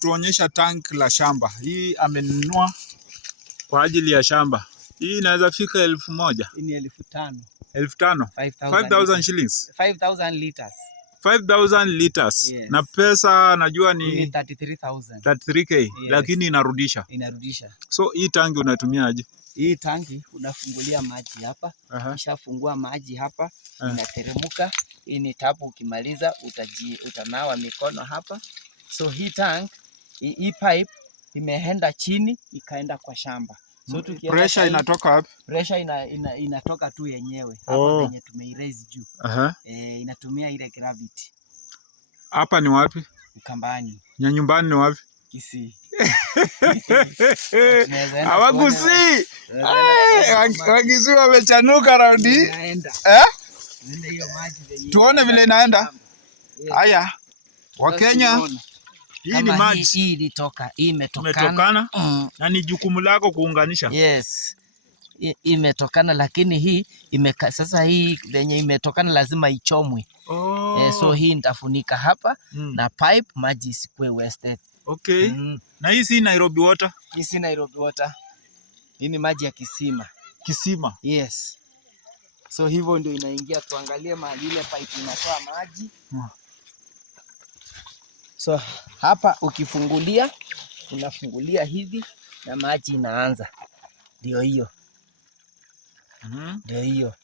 Tuonyesha tank la shamba. Hii amenunua kwa ajili ya shamba. Hii inaweza fika 1,000. Hii ni 5,000. 5,000? 5,000 shillings. 5,000 liters. 5,000 liters. Yes. Na pesa najua ni 33,000. 33k. Yes. Lakini inarudisha. So hii tanki unatumia aje? Hii tanki unafungulia maji hapa. Kisha fungua maji hapa, inateremka. Hii ni tapu, ukimaliza utanawa mikono hapa. So hii tank, hii pipe imeenda chini ikaenda kwa shamba. So pressure inatoka wapi? Pressure inatoka tu yenyewe hapa penye tumeiraise juu. Inatumia ile gravity. Hapa ni wapi? Ukambani. Nyumbani ni wapi? Kisii. Hawakusii. Wakisii wamechanuka raundi. Tuone vile inaenda. Haya. Wakenya, hii ni maji. Hii ilitoka, hii imetokana. Na ni jukumu lako kuunganisha. Yes. Imetokana, lakini hii sasa hii yenye imetokana lazima ichomwe. So hii nitafunika hapa na pipe, maji isikue wasted. Okay. Na hii si Nairobi water? Hii si Nairobi water. Hii ni maji ya kisima. Kisima? Yes. So hivyo ndio inaingia, tuangalie mahali ile pipe inatoa maji. So hapa ukifungulia, unafungulia hivi na maji inaanza. Ndio hiyo. Ndio hiyo.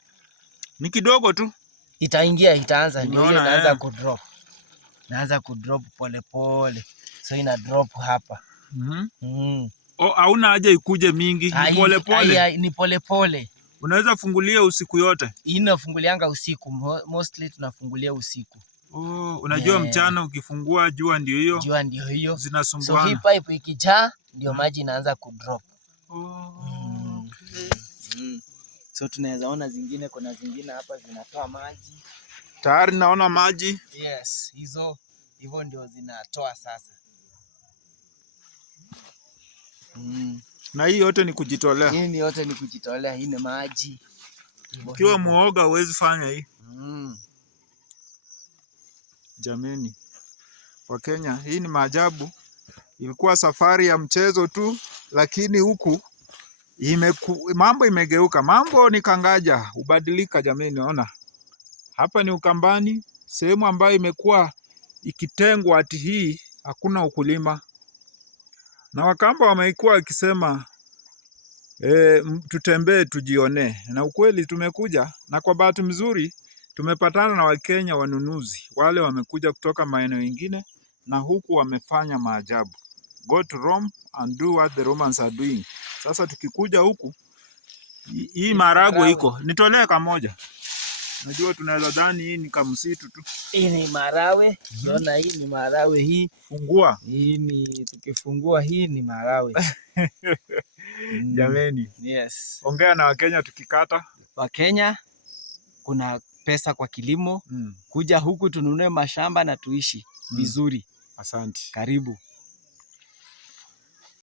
Ni kidogo tu. Itaingia, itaanza, ndio hiyo inaanza kudrop. Inaanza kudrop pole pole. So ina drop hapa. Hauna haja ikuje mingi, ni pole pole. Ni pole pole. Unaweza fungulia usiku yote? Inafungulianga usiku, mostly tunafungulia usiku. Unajua mchana ukifungua jua ndio hiyo. Jua ndio hiyo. Zinasumbuana. So hii pipe ikijaa ndio maji inaanza kudrop. So tunaweza ona zingine, kuna zingine hapa zinatoa maji. Tayari naona maji. Yes, hivyo ndio zinatoa sasa. Na hii yote ni kujitolea. Hii yote ni kujitolea, hii ni maji. Ukiwa muoga huwezi fanya hii. Jameni, Wakenya, hii ni maajabu. Ilikuwa safari ya mchezo tu, lakini huku mambo imegeuka. Mambo ni kangaja, ubadilika jameni. Ona, hapa ni Ukambani, sehemu ambayo imekuwa ikitengwa ati hii hakuna ukulima. Na Wakamba wamekuwa wakisema tutembee tujione. Na ukweli tumekuja, na kwa bahati mzuri tumepatana na Wakenya wanunuzi. Wale wamekuja kutoka maeneo mengine na huku wamefanya maajabu. Go to Rome and do what the Romans are doing. Sasa tukikuja huku, hii maharagwe iko. Nitolee kamoja. Najua tunaweza dhani hii ni kamsitu tu. Hii ni maharagwe. Unaona hii ni maharagwe hii. Fungua. Hii ni tukifungua hii ni maharagwe. Jameni. Yes. Ongea na Wakenya tukikata. Wakenya, kuna pesa kwa kilimo. Kuja huku tununue mashamba na tuishi vizuri. Asante. Karibu.